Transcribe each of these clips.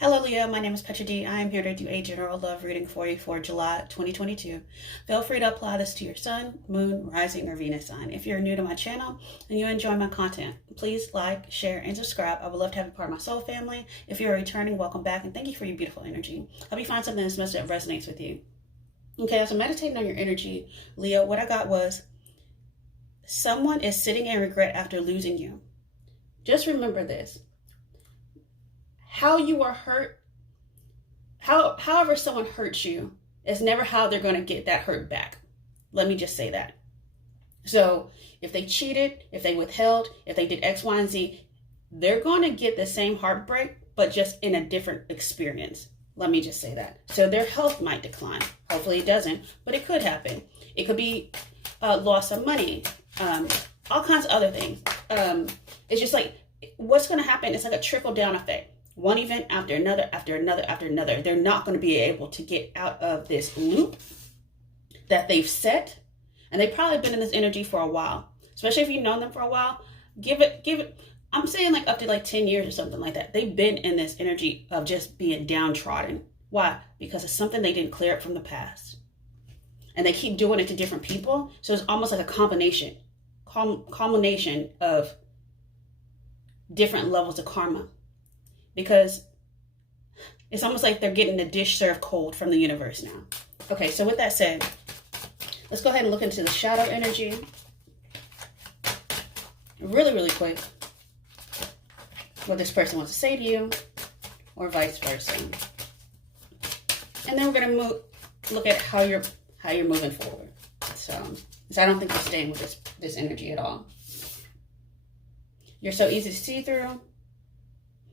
Hello Leo, my name is Petra D. I am here to do a general love reading for you for July 2022. Feel free to apply this to your sun, moon, rising, or Venus sign. If you're new to my channel and you enjoy my content, please like, share, and subscribe. I would love to have you part of my soul family. If you're returning, welcome back, and thank you for your beautiful energy. Hope you find something in this message that resonates with you. Okay, as I'm meditating on your energy, Leo, what I got was someone is sitting in regret after losing you. Just remember this. How you are hurt, however someone hurts you, is never how they're going to get that hurt back. Let me just say that. So if they cheated, if they withheld, if they did X, Y, and Z, they're going to get the same heartbreak, but just in a different experience. Let me just say that. So their health might decline. Hopefully it doesn't, but it could happen. It could be loss of money, all kinds of other things. It's just like what's going to happen. It's like a trickle down effect. One event after another, after another, after another. They're not going to be able to get out of this loop that they've set. And they've probably been in this energy for a while. Especially if you've known them for a while. Give it, I'm saying like up to like 10 years or something like that. They've been in this energy of just being downtrodden. Why? Because it's something they didn't clear up from the past. And they keep doing it to different people. So it's almost like a combination of different levels of karma. Because it's almost like they're getting the dish served cold from the universe now. Okay, so with that said, let's go ahead and look into the shadow energy. Really, really quick. What this person wants to say to you, or vice versa. And then we're gonna look at how you're moving forward. So I don't think you're staying with this energy at all. You're so easy to see through.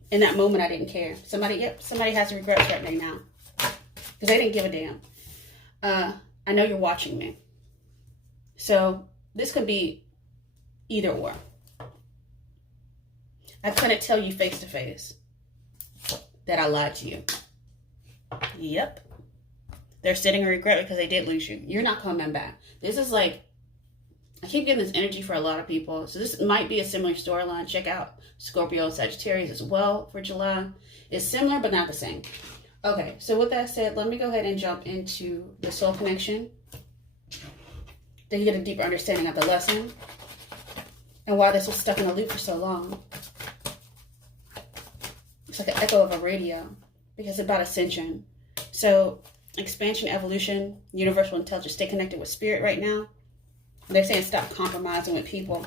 In that moment, I didn't care. Somebody has regrets right now. Because they didn't give a damn. I know you're watching me. So this could be either or. I couldn't tell you face to face that I lied to you. Yep. They're sitting in regret because they did lose you. You're not coming back. This is like, I keep getting this energy for a lot of people. So this might be a similar storyline. Check out Scorpio and Sagittarius as well for July. It's similar, but not the same. Okay, so with that said, let me go ahead and jump into the soul connection. Then you get a deeper understanding of the lesson and why this was stuck in a loop for so long. It's like an echo of a radio because it's about ascension. So expansion, evolution, universal intelligence, stay connected with spirit right now. They're saying stop compromising with people.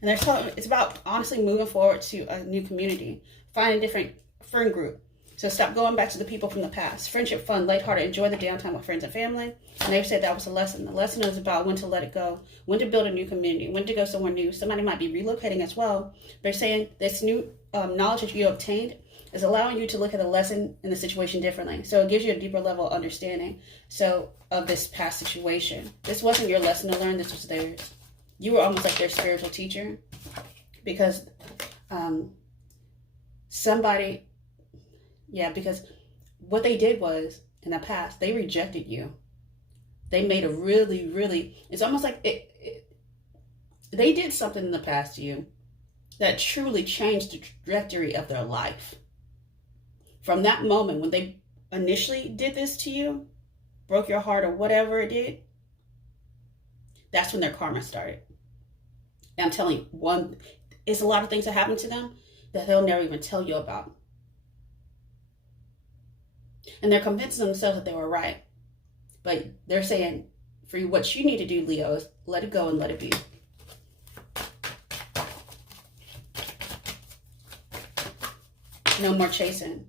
And they're talking, it's about honestly moving forward to a new community. Find a different friend group. So stop going back to the people from the past. Friendship, fun, lighthearted, enjoy the downtime with friends and family. And they've said that was a lesson. The lesson is about when to let it go, when to build a new community, when to go somewhere new. Somebody might be relocating as well. They're saying this new knowledge that you obtained is allowing you to look at the lesson in the situation differently. So it gives you a deeper level of understanding of this past situation. This wasn't your lesson to learn, this was theirs. You were almost like their spiritual teacher because because what they did was, in the past, they rejected you. They made a really, it's almost like they did something in the past to you that truly changed the trajectory of their life. From that moment when they initially did this to you, broke your heart or whatever it did, that's when their karma started. And I'm telling you, it's a lot of things that happened to them that they'll never even tell you about. And they're convincing themselves that they were right. But they're saying, for you, what you need to do, Leo, is let it go and let it be. No more chasing.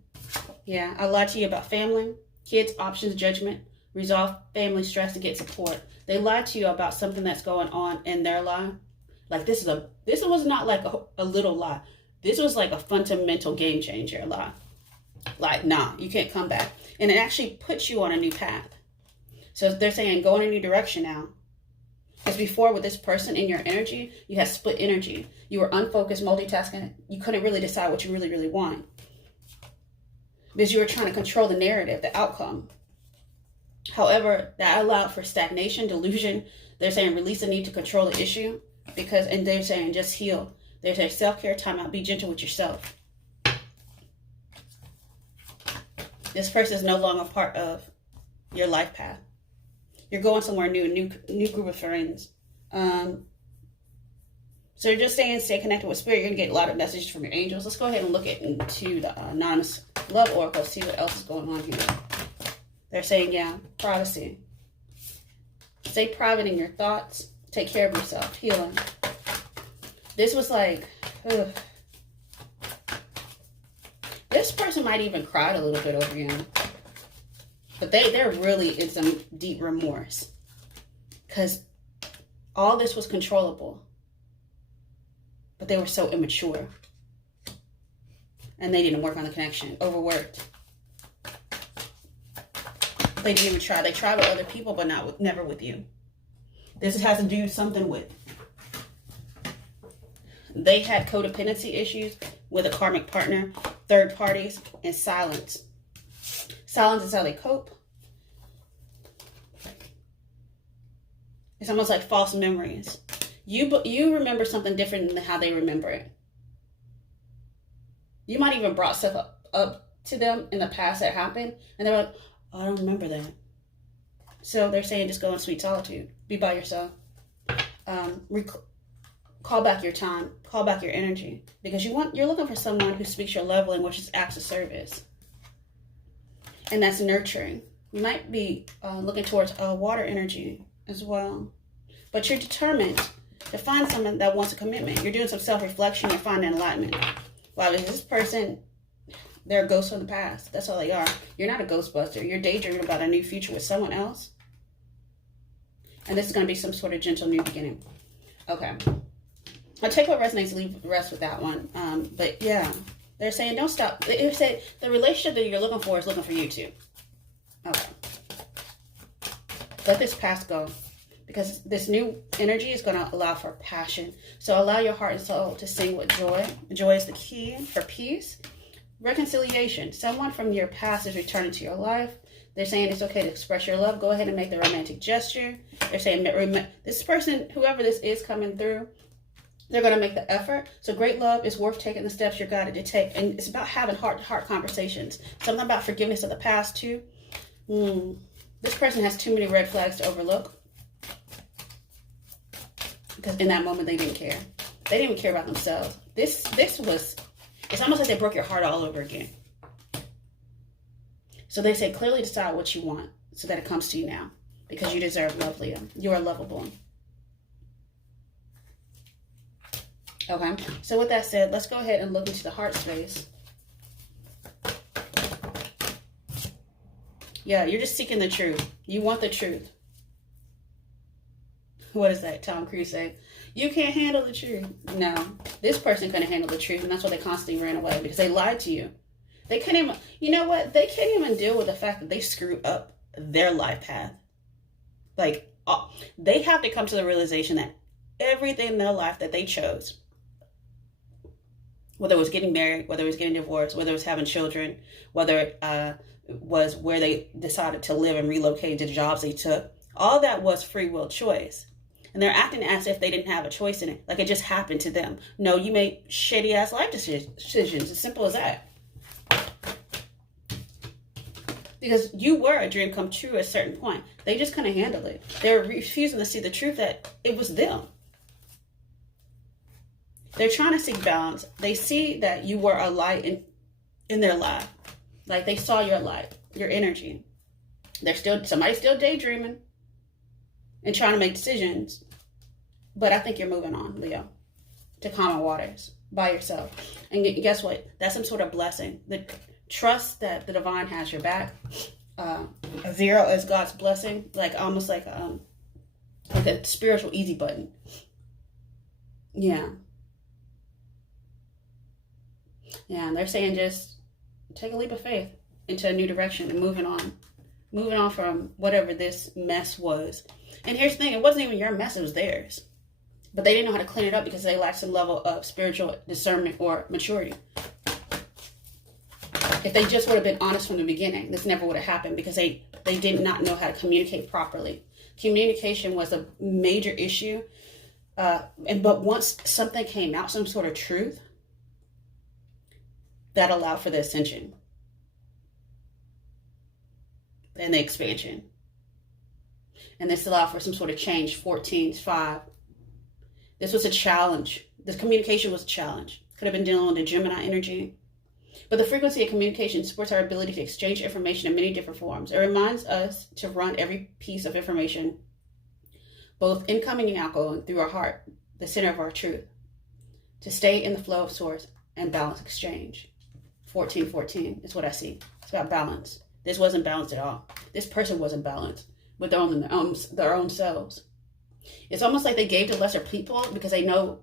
Yeah, I lied to you about family, kids, options, judgment, resolve family stress to get support. They lied to you about something that's going on in their life. Like this was not like a little lie. This was like a fundamental game changer lie. Like, nah, you can't come back. And it actually puts you on a new path. So they're saying go in a new direction now. Because before with this person in your energy, you had split energy. You were unfocused, multitasking. You couldn't really decide what you really want. Because you were trying to control the narrative, the outcome. However, that allowed for stagnation, delusion. They're saying release the need to control the issue. And they're saying just heal. They're saying self-care, time out, be gentle with yourself. This person is no longer part of your life path. You're going somewhere new, a new group of friends. So you're just saying, stay connected with spirit. You're going to get a lot of messages from your angels. Let's go ahead and look into the anonymous love oracle, see what else is going on here. They're saying, yeah, privacy. Stay private in your thoughts. Take care of yourself. Healing. This was like, ugh. This person might even cried a little bit over you. But they're really in some deep remorse. Because all this was controllable. But they were so immature. And they didn't work on the connection. Overworked. They didn't even try. They tried with other people, but never with you. This has to do something with. They had codependency issues with a karmic partner, third parties, and silence. Silence is how they cope. It's almost like false memories. You remember something different than how they remember it. You might even brought stuff up to them in the past that happened, and they're like, oh, I don't remember that. So they're saying just go in sweet solitude. Be by yourself. Call back your time. Call back your energy. Because you're looking for someone who speaks your love language, is acts of service. And that's nurturing. You might be looking towards water energy as well. But you're determined to find someone that wants a commitment. You're doing some self-reflection. You're finding enlightenment. Wow, is this person, they're a ghost from the past. That's all they are. You're not a ghostbuster. You're daydreaming about a new future with someone else. And this is going to be some sort of gentle new beginning. Okay. I'll take what resonates, leave the rest with that one. But yeah, they're saying don't stop. They say the relationship that you're looking for is looking for you too. Okay. Let this past go. Because this new energy is going to allow for passion. So allow your heart and soul to sing with joy. Joy is the key for peace. Reconciliation. Someone from your past is returning to your life. They're saying it's okay to express your love. Go ahead and make the romantic gesture. They're saying this person, whoever this is coming through, they're going to make the effort. So great love is worth taking the steps you're guided to take. And it's about having heart-to-heart conversations. Something about forgiveness of the past too. This person has too many red flags to overlook. Because in that moment, they didn't care. They didn't even care about themselves. This was, it's almost like they broke your heart all over again. So they say, clearly decide what you want so that it comes to you now. Because you deserve love, Leo. You are lovable. Okay. So with that said, let's go ahead and look into the heart space. Yeah, you're just seeking the truth. You want the truth. What is that Tom Cruise say? You can't handle the truth. No, this person couldn't handle the truth, and that's why they constantly ran away, because they lied to you. They couldn't even, you know what? They can't even deal with the fact that they screwed up their life path. Like, they have to come to the realization that everything in their life that they chose, whether it was getting married, whether it was getting divorced, whether it was having children, whether it was where they decided to live and relocate to the jobs they took, all that was free will choice. And they're acting as if they didn't have a choice in it. Like it just happened to them. No, you made shitty ass life decisions. As simple as that. Because you were a dream come true at a certain point. They just couldn't handle it. They're refusing to see the truth that it was them. They're trying to seek balance. They see that you were a light in their life. Like they saw your light, your energy. Somebody's still daydreaming and trying to make decisions. But I think you're moving on, Leo, to calmer waters by yourself. And guess what? That's some sort of blessing. The trust that the divine has your back. A zero is God's blessing, like almost like a spiritual easy button. Yeah. Yeah, and they're saying just take a leap of faith into a new direction and moving on. Moving on from whatever this mess was. And here's the thing, it wasn't even your mess, it was theirs. But they didn't know how to clean it up because they lacked some level of spiritual discernment or maturity. If they just would have been honest from the beginning, this never would have happened because they did not know how to communicate properly. Communication was a major issue. But once something came out, some sort of truth, that allowed for the ascension. and the expansion. And this allowed for some sort of change. 14, 5. This was a challenge. This communication was a challenge. Could have been dealing with the Gemini energy. But the frequency of communication supports our ability to exchange information in many different forms. It reminds us to run every piece of information, both incoming and outgoing, through our heart, the center of our truth, to stay in the flow of source and balance exchange. 1414 is what I see. It's about balance. This wasn't balanced at all. This person wasn't balanced with their own selves. It's almost like they gave to lesser people because they know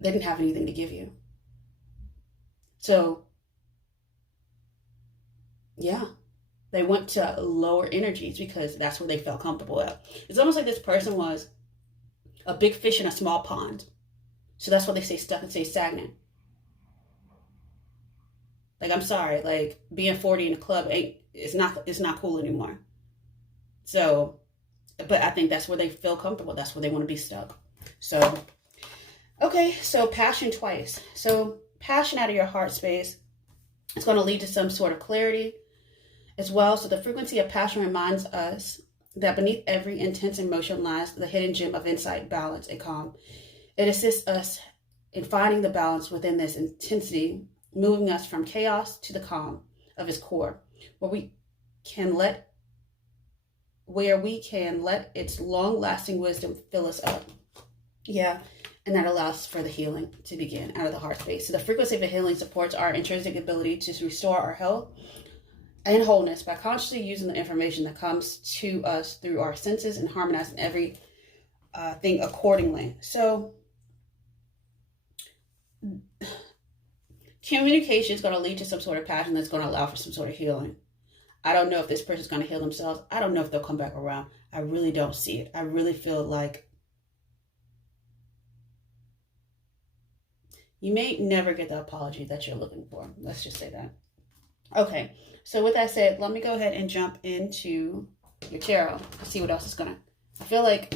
they didn't have anything to give you. So, yeah, they went to lower energies because that's where they felt comfortable at. It's almost like this person was a big fish in a small pond. So that's why they stay stuck and stay stagnant. Like, I'm sorry, like being 40 in a club it's not cool anymore. So, but I think that's where they feel comfortable. That's where they want to be stuck. So, okay, so passion twice. So passion out of your heart space is going to lead to some sort of clarity as well. So the frequency of passion reminds us that beneath every intense emotion lies the hidden gem of insight, balance, and calm. It assists us in finding the balance within this intensity, moving us from chaos to the calm of its core, where we can let its long-lasting wisdom fill us up. Yeah, and that allows for the healing to begin out of the heart space. So the frequency of the healing supports our intrinsic ability to restore our health and wholeness by consciously using the information that comes to us through our senses and harmonizing every thing accordingly. So communication is going to lead to some sort of passion that's going to allow for some sort of healing. I don't know if this person's going to heal themselves. I don't know if they'll come back around. I really don't see it. I really feel like you may never get the apology that you're looking for. Let's just say that. Okay, so with that said, let me go ahead and jump into your tarot to see what else is going to... I feel like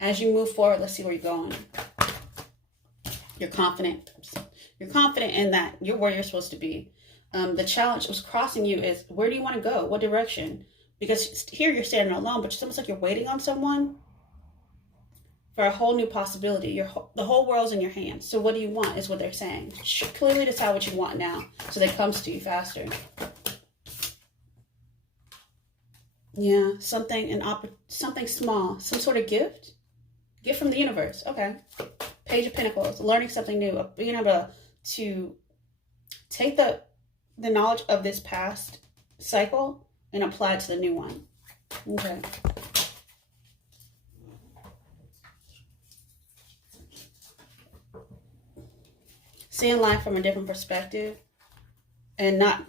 as you move forward, let's see where you're going. You're confident. You're confident in that you're where you're supposed to be. The challenge was crossing you is, where do you want to go? What direction? Because here you're standing alone, but it's almost like you're waiting on someone for a whole new possibility. The whole world's in your hands. So what do you want is what they're saying. Clearly decide what you want now so that it comes to you faster. Yeah, something small, some sort of gift. Gift from the universe. Okay. Page of Pentacles, learning something new, being able to take the knowledge of this past cycle and apply it to the new one. Okay. Seeing life from a different perspective and not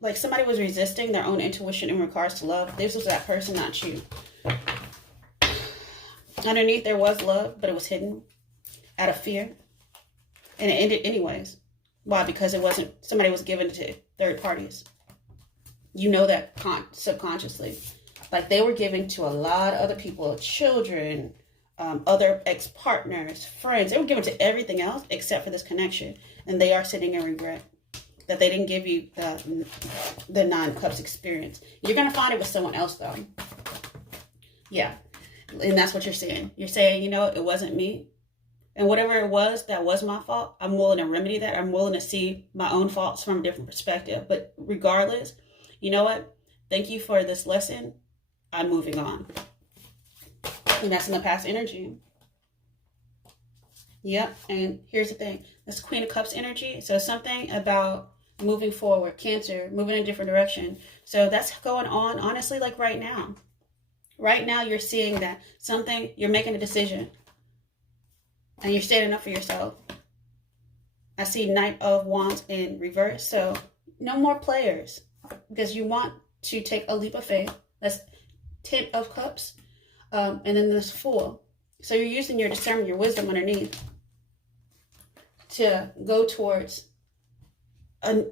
like somebody was resisting their own intuition in regards to love. This was that person, not you. Underneath there was love, but it was hidden out of fear. And it ended anyways. Why? Because it wasn't, somebody was given to third parties. You know that subconsciously. Like they were given to a lot of other people, children, other ex-partners, friends. They were given to everything else except for this connection. And they are sitting in regret that they didn't give you the Nine Cups experience. You're going to find it with someone else though. Yeah. And that's what you're saying. You're saying, you know, it wasn't me. And whatever it was, that was my fault. I'm willing to remedy that. I'm willing to see my own faults from a different perspective. But regardless, you know what? Thank you for this lesson. I'm moving on. And that's in the past energy. Yep. And here's the thing. That's Queen of Cups energy. So something about moving forward, Cancer, moving in a different direction. So that's going on, honestly, like right now. Right now, you're seeing that something, you're making a decision. And you're standing up for yourself. I see Knight of Wands in reverse. So no more players. Because you want to take a leap of faith. That's Ten of Cups. And then this Fool. So you're using your discernment, your wisdom underneath to go towards a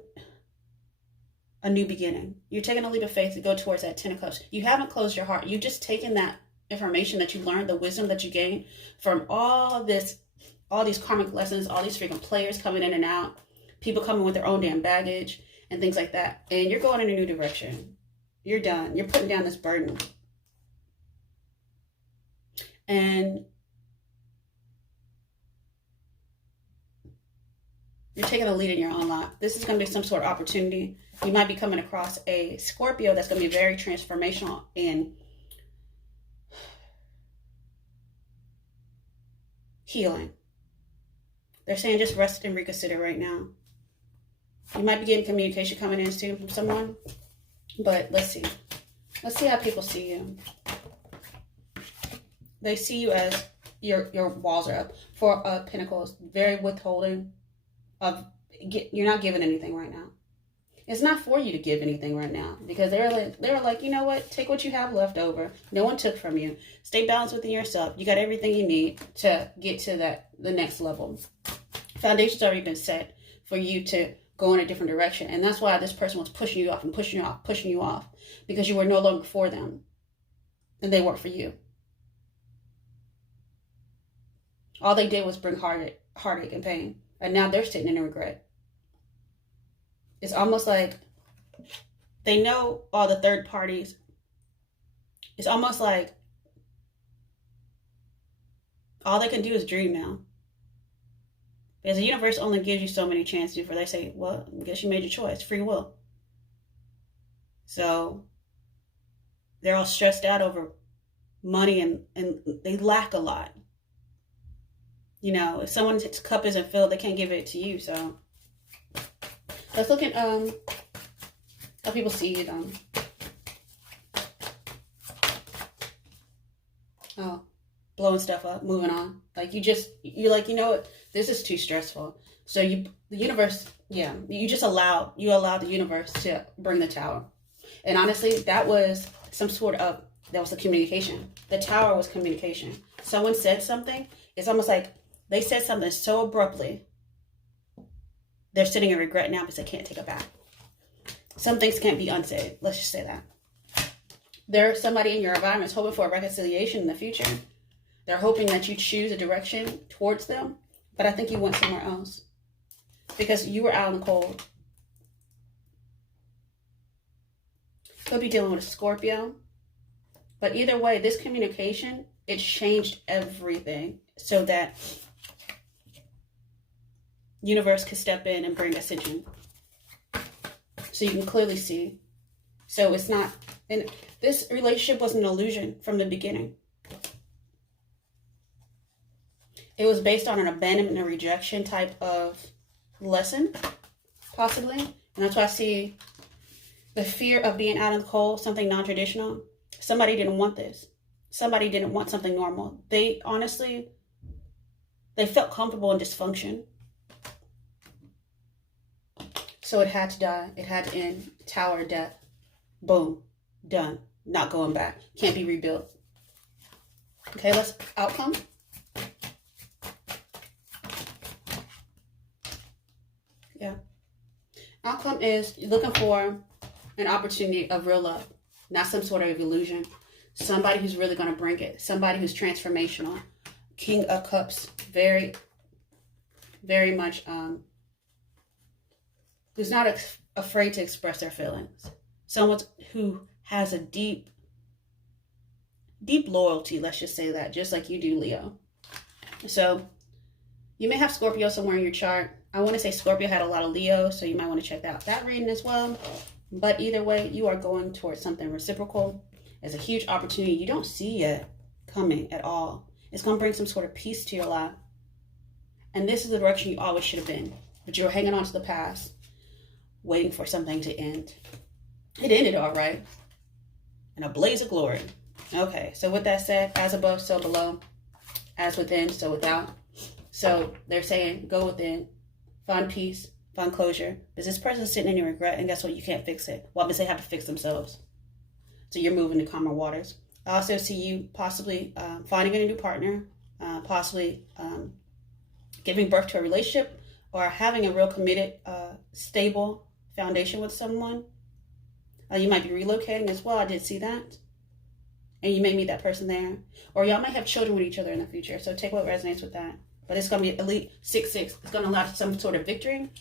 new beginning. You're taking a leap of faith to go towards that Ten of Cups. You haven't closed your heart. You've just taken that information that you learned, the wisdom that you gained from all these karmic lessons, all these freaking players coming in and out, people coming with their own damn baggage, and things like that. And you're going in a new direction. You're done. You're putting down this burden. And you're taking a lead in your own life. This is going to be some sort of opportunity. You might be coming across a Scorpio that's going to be very transformational and healing. They're saying just rest and reconsider right now. You might be getting communication coming in soon from someone. But let's see. Let's see how people see you. They see you as your walls are up. Four of Pentacles, very withholding. You're not giving anything right now. It's not for you to give anything right now, because they're like, you know what? Take what you have left over. No one took from you. Stay balanced within yourself. You got everything you need to get to the next level. Foundation's already been set for you to go in a different direction, and that's why this person was pushing you off and pushing you off, because you were no longer for them, and they weren't for you. All they did was bring heartache and pain, and now they're sitting in regret. It's almost like they know all the third parties. It's almost like all they can do is dream now. Because the universe only gives you so many chances before they say, well, I guess you made your choice. Free will. So they're all stressed out over money, and they lack a lot. You know, if someone's cup isn't filled, they can't give it to you. So let's look at how people see it. Oh, blowing stuff up, moving on. Like you're like, you know what? This is too stressful. So the universe, yeah, you allow the universe to bring the Tower. And honestly, that was the communication. The Tower was communication. Someone said something. It's almost like they said something so abruptly. They're sitting in regret now because they can't take it back. Some things can't be unsaid. Let's just say that. There's somebody in your environment is hoping for a reconciliation in the future. They're hoping that you choose a direction towards them. But I think you went somewhere else, because you were out in the cold. Could be dealing with a Scorpio. But either way, this communication, it changed everything so that universe could step in and bring ascension. So you can clearly see. So it's not, and this relationship was an illusion from the beginning. It was based on an abandonment and rejection type of lesson, possibly. And that's why I see the fear of being out in the cold, something non-traditional. Somebody didn't want this. Somebody didn't want something normal. They felt comfortable in dysfunction. So it had to die. It had to end. Tower of death. Boom. Done. Not going back. Can't be rebuilt. Okay, let's outcome. Yeah. Outcome is you're looking for an opportunity of real love, not some sort of illusion. Somebody who's really going to bring it. Somebody who's transformational. King of Cups. Very, very much, who's not afraid to express their feelings. Someone who has a deep loyalty, let's just say that, just like you do, Leo. So you may have Scorpio somewhere in your chart. I want to say Scorpio had a lot of Leo, so you might want to check out that reading as well. But either way, you are going towards something reciprocal. It's a huge opportunity you don't see yet coming at all. It's going to bring some sort of peace to your life. And this is the direction you always should have been. But you were hanging on to the past, waiting for something to end. It ended all right. In a blaze of glory. Okay, so with that said, as above, so below. As within, so without. So they're saying, go within. Find peace, find closure. Because this person's sitting in your regret, and guess what? You can't fix it. Well, because they have to fix themselves. So you're moving to calmer waters. I also see you possibly finding a new partner, possibly giving birth to a relationship, or having a real committed, stable foundation with someone. You might be relocating as well. I did see that. And you may meet that person there. Or y'all might have children with each other in the future. So take what resonates with that. But it's going to be elite 6-6. It's going to allow some sort of victory.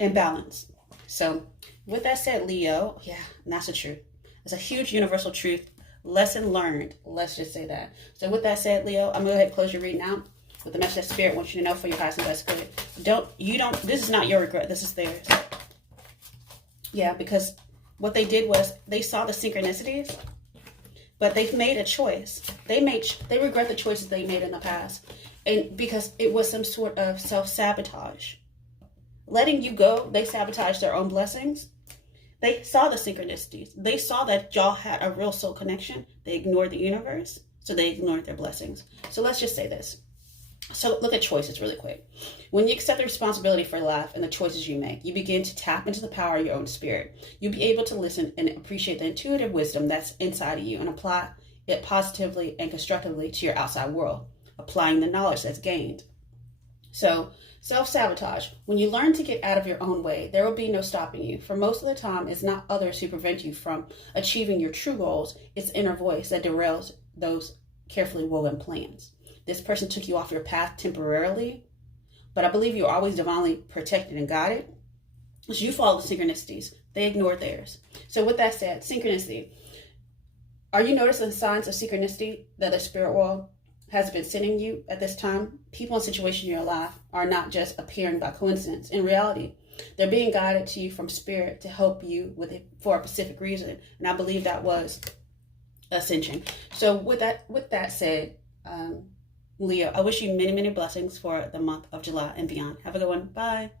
and balance. So with that said, Leo, yeah, and that's the truth. It's a huge universal truth. Lesson learned. Let's just say that. So with that said, Leo, I'm going to go ahead and close your reading out with the message that Spirit wants you to know for your highest and best good. This is not your regret. This is theirs. Yeah, because what they did was they saw the synchronicities, but they've made a choice. They regret the choices they made in the past. And because it was some sort of self-sabotage. Letting you go, they sabotaged their own blessings. They saw the synchronicities. They saw that y'all had a real soul connection. They ignored the universe, so they ignored their blessings. So let's just say this. So look at choices really quick. When you accept the responsibility for life and the choices you make, you begin to tap into the power of your own spirit. You'll be able to listen and appreciate the intuitive wisdom that's inside of you and apply it positively and constructively to your outside world, applying the knowledge that's gained. So self-sabotage. When you learn to get out of your own way, there will be no stopping you. For most of the time, it's not others who prevent you from achieving your true goals. It's inner voice that derails those carefully woven plans. This person took you off your path temporarily, but I believe you're always divinely protected and guided. So you follow the synchronicities. They ignored theirs. So with that said, synchronicity. Are you noticing signs of synchronicity that the spirit world has been sending you at this time? People and situations in your life are not just appearing by coincidence. In reality, they're being guided to you from spirit to help you with it for a specific reason. And I believe that was ascension. So with that said, Leo, I wish you many, many blessings for the month of July and beyond. Have a good one. Bye.